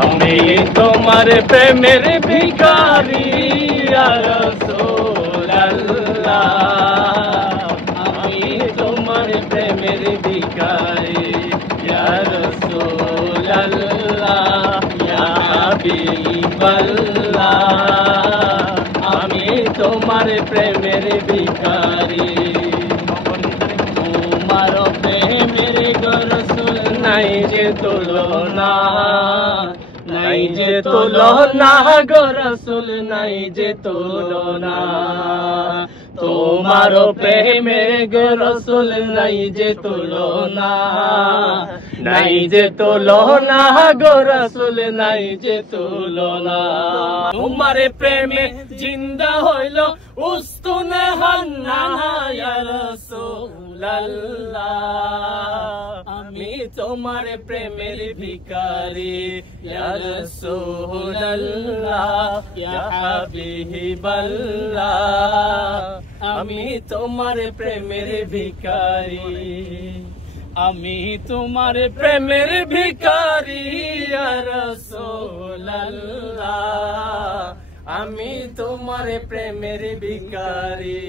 আমি তোমার প্রেমের ভিখারি ইয়া রাসূলুল্লাহ, আমি তোমার প্রেমের ভিখারি ইয়া রাসূলুল্লাহ, ইয়া হাবিবাল্লাহ, আমি তোমার প্রেমের ভিখারি। তোমার প্রেমের গো রাসূল নাই যে তুলনা, নাই যে তুলনা গো রাসূল, নাই যে তুলনা। তোমার প্রেমের গো রাসূল নাই যে তুলনা, নাই যে তুলনা গো রাসূল, নাই যে তুলনা। তোমার প্রেমে জিন্দা হইল উস্তুনে হান্নান ইয়া রাসূলুল্লাহ, আমি তোমার প্রেমের ভিখারি ইয়া রাসূলুল্লাহ, ইয়া হাবিবাল্লাহ, আমি তোমার প্রেমের ভিখারি, আমি তোমার প্রেমের ভিখারি ইয়া রাসূলুল্লাহ, আমি তোমার প্রেমের ভিখারি।